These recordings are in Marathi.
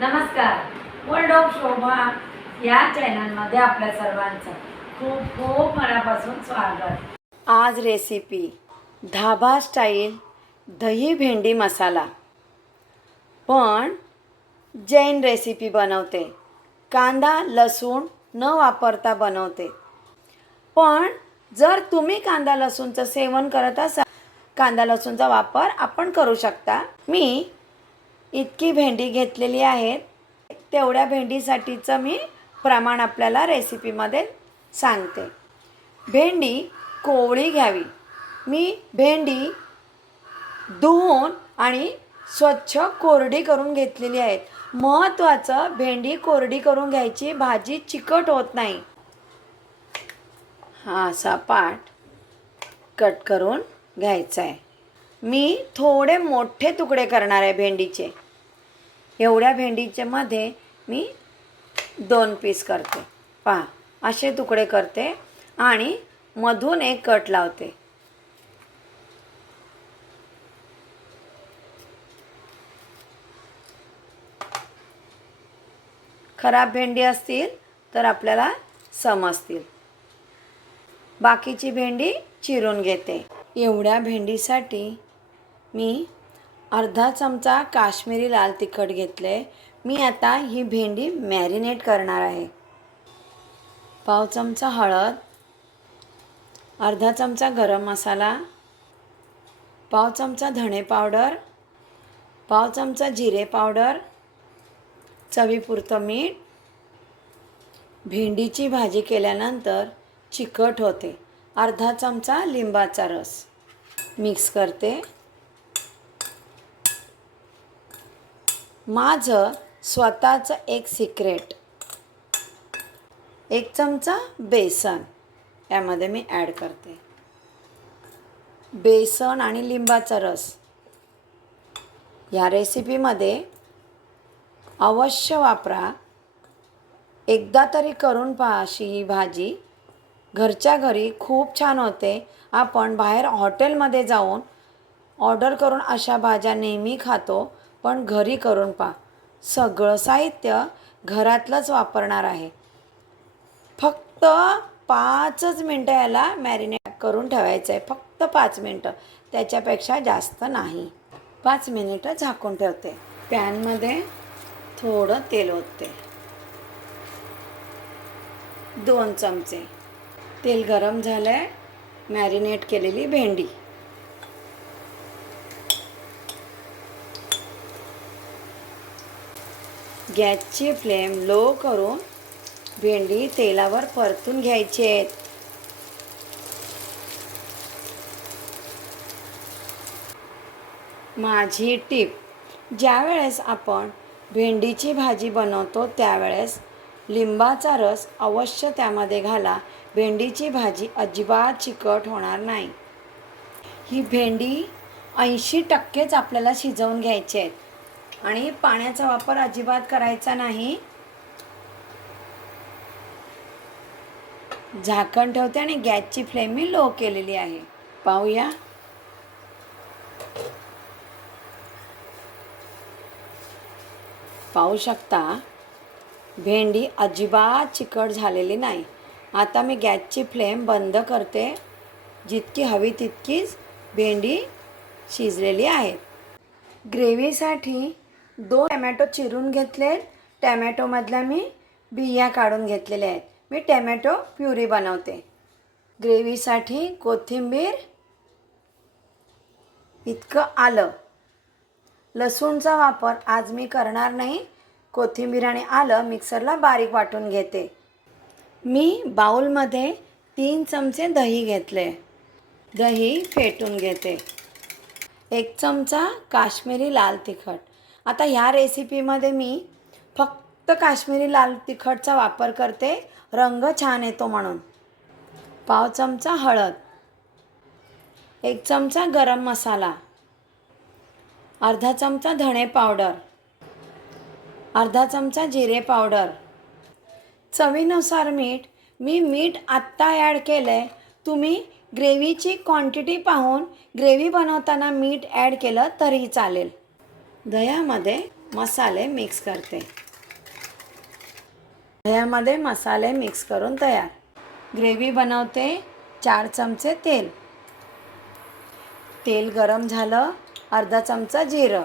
नमस्कार. वर्ल्ड ऑफ शोभा या चॅनलमध्ये आपल्या सर्वांचं खूप खूप मनापासून स्वागत. आज रेसिपी धाबा स्टाईल दही भेंडी मसाला. पण जैन रेसिपी बनवते. कांदा लसूण न वापरता बनवते. पण जर तुम्ही कांदा लसूणचं सेवन करत असाल कांदा लसूणचा वापर आपण करू शकता. मी इतकी भेंडी घेतलेली आहेत तेवढ्या भेंडीसाठीचं मी प्रमाण आपल्याला रेसिपीमध्ये सांगते. भेंडी कोवळी घ्यावी. मी भेंडी धुवून आणि स्वच्छ कोरडी करून घेतलेली आहेत महत्त्वाचं भेंडी कोरडी करून घ्यायची. भाजी चिकट होत नाही. हा असा पाट कट करून घ्यायचा आहे. मी थोडे मोठे तुकडे करणार आहे भेंडीचे. एवढ्या भेंडीचे मध्ये मी दोन पीस करते. पहा असे तुकडे करते आणि मधून एक कट लावते. खराब भेंडी असतील तर आपल्याला समजतील बाकीची भेंडी चिरून घेते. एवढ्या भेंडीसाठी मी अर्धा चमचा काश्मीरी लाल तिखट घेतले. मी आता ही भेंडी मॅरिनेट करणार आहे. पाव चमचा हळद अर्धा चमचा गरम मसाला पाव चमचा धणे पावडर पाव चमचा जिरे पावडर चवीपुरतं मीठ. भेंडीची भाजी केल्यानंतर चिकट होते. अर्धा चमचा लिंबाचा रस मिक्स करते. माझं स्वतःचं एक सिक्रेट एक चमचा बेसन. यामध्ये मी ॲड करते. बेसन आणि लिंबाचा रस. या रेसिपीमध्ये अवश्य वापरा. एकदा तरी करून पहा अशी ही भाजी. घरच्या घरी खूप छान होते. आपण बाहेर हॉटेलमध्ये जाऊन ऑर्डर करून अशा भाज्या नेहमी खातो. पण घरी करून पहा. सगळं साहित्य घरातलंच वापरणार आहे. फक्त पाचच मिनटं याला मॅरिनेट करून ठेवायचं आहे. फक्त पाच मिनटं. त्याच्यापेक्षा जास्त नाही. पाच मिनिटं झाकून ठेवते. पॅनमध्ये थोडं तेल ओतते. दोन चमचे. तेल गरम झालं आहे मॅरिनेट केलेली भेंडी. गॅसची फ्लेम लो करून भेंडी तेलावर परतून घ्यायची आहेत. माझी टीप ज्यावेळेस आपण भेंडीची भाजी बनवतो त्यावेळेस लिंबाचा रस अवश्य त्यामध्ये घाला. भेंडीची भाजी अजिबात चिकट होणार नाही. ही भेंडी ऐंशी टक्केच आपल्याला शिजवून घ्यायची आहेत. आणि पाण्याचा वापर अजिबात करायचा नाही. झाकण ठेवते आणि गॅसची फ्लेम मी लो केलेली आहे. पाहूया. पाहू शकता भेंडी अजिबात चिकट झालेली नाही. आता मी गॅसची फ्लेम बंद करते. जितकी हवी तितकीच भेंडी शिजलेली आहे. ग्रेव्हीसाठी दोन टॅमॅटो चिरून घेतले. टॅमॅटोमधल्या मी बिया काढून घेतलेल्या आहेत. मी टॅमॅटो प्युरी बनवते. ग्रेव्हीसाठी कोथिंबीर इतकं आलं. लसूणचा वापर आज मी करणार नाही. कोथिंबीर आणि आलं मिक्सरला बारीक वाटून घेते. मी बाऊलमध्ये तीन चमचे दही घेतले. दही फेटून घेते. एक चमचा काश्मीरी लाल तिखट. आता ह्या रेसिपीमध्ये मी फक्त काश्मीरी लाल तिखटचा वापर करते. रंग छान येतो म्हणून. पाव चमचा हळद. एक चमचा गरम मसाला. अर्धा चमचा धणे पावडर. अर्धा चमचा जिरे पावडर. चवीनुसार मीठ. मी मीठ आत्ता ॲड केलं आहे तुम्ही ग्रेव्हीची क्वांटिटी पाहून ग्रेव्ही बनवताना मीठ ॲड केलं तरीही चालेल. दह्यामध्ये मसाले मिक्स करते. दह्यामध्ये मसाले मिक्स करून तयार. ग्रेव्ही बनवते चार चमचे तेल. तेल गरम झालं अर्धा चमचा जिरं.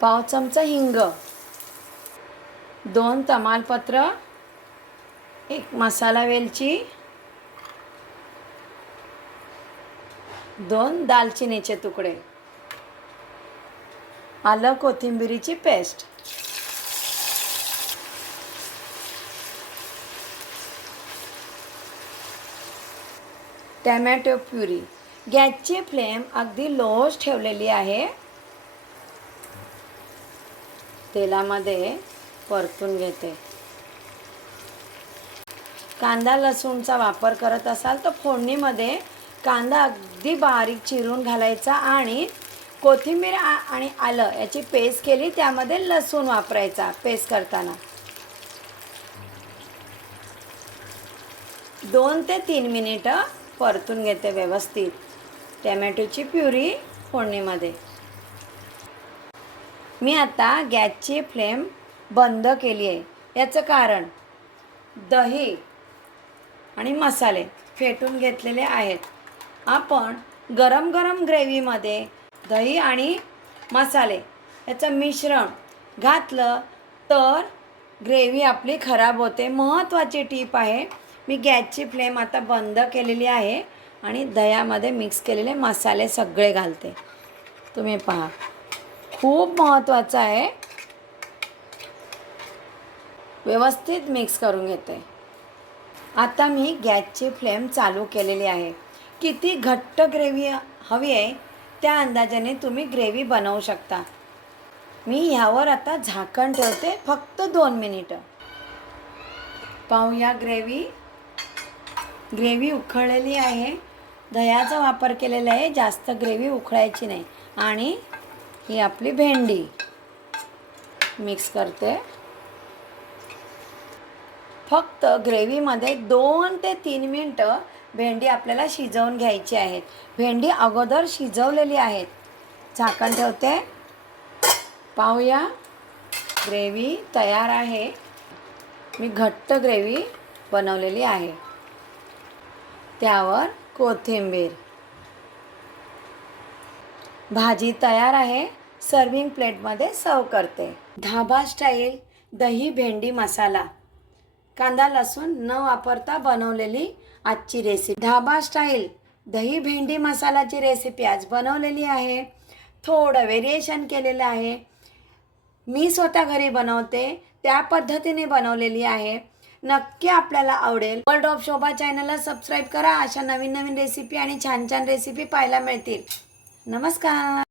पाव चमचा हिंग. दोन तमालपत्र एक मसाला वेलची दोन दालचिनीचे तुकडे आलं कोथिंबिरीची पेस्ट. Tomato puree. गॅसची फ्लेम अगदी लोच ठेवलेली आहे. तेलामध्ये परतून घेते. कांदा लसूणचा वापर करत असाल तर फोडणीमध्ये कांदा अगदी बारीक चिरून घालायचा आणि कोथिंबीर आणि आलं याची पेस्ट केली त्यामध्ये लसूण वापरायचा पेस्ट करताना. दोन ते तीन मिनिटं परतून घेते व्यवस्थित टॅमॅटोची प्युरी फोडणीमध्ये. मी आता गॅसची फ्लेम बंद केली आहे. याचं कारण दही आणि मसाले फेटून घेतलेले आहेत. आपण गरम गरम ग्रेव्हीमध्ये दही आणि मसाले याचं मिश्रण घातलं तर ग्रेव्ही आपली खराब होते. महत्त्वाची टीप आहे मी गॅसची फ्लेम आता बंद केलेली आहे आणि दह्यामध्ये मिक्स केलेले मसाले सगळे घालते. तुम्ही पहा खूप महत्त्वाचं आहे. व्यवस्थित मिक्स करून घेते. आता मी गॅसची फ्लेम चालू केलेली आहे. किती घट्ट ग्रेव्ही हवी आहे त्या अंदाजाने तुम्ही ग्रेव्ही बनवू शकता. मी ह्यावर आता झाकण ठेवते फक्त दोन मिनिटं. पाहूया ग्रेव्ही. ग्रेव्ही उकळलेली आहे. दह्याचा वापर केलेला आहे जास्त ग्रेव्ही उकळायची नाही. आणि ही आपली भेंडी. मिक्स करते. फक्त ग्रेव्हीमध्ये दोन ते तीन मिनटं भेंडी आपल्याला शिजवून घ्यायची आहेत. भेंडी अगोदर शिजवलेली आहेत. झाकण ठेवते. पाहूया. ग्रेव्ही तयार आहे. मी घट्ट ग्रेव्ही बनवलेली आहे. त्यावर कोथिंबीर. भाजी तयार आहे. सर्विंग प्लेटमध्ये सर्व करते. धाबा स्टाईल दही भेंडी मसाला. कांदा लसूण न वापरता बनवलेली आजची रेसिपी ढाबा स्टाईल दही भेंडी मसालाची रेसिपी आज बनवलेली आहे. थोडं व्हेरिएशन केलेलं आहे. मी स्वतः घरी बनवते त्या पद्धतीने बनवलेली आहे. नक्की आपल्याला आवडेल. वर्ल्ड ऑफ शोभा चॅनलला सबस्क्राईब करा अशा नवीन नवीन रेसिपी आणि छान छान रेसिपी पाहायला मिळतील. नमस्कार!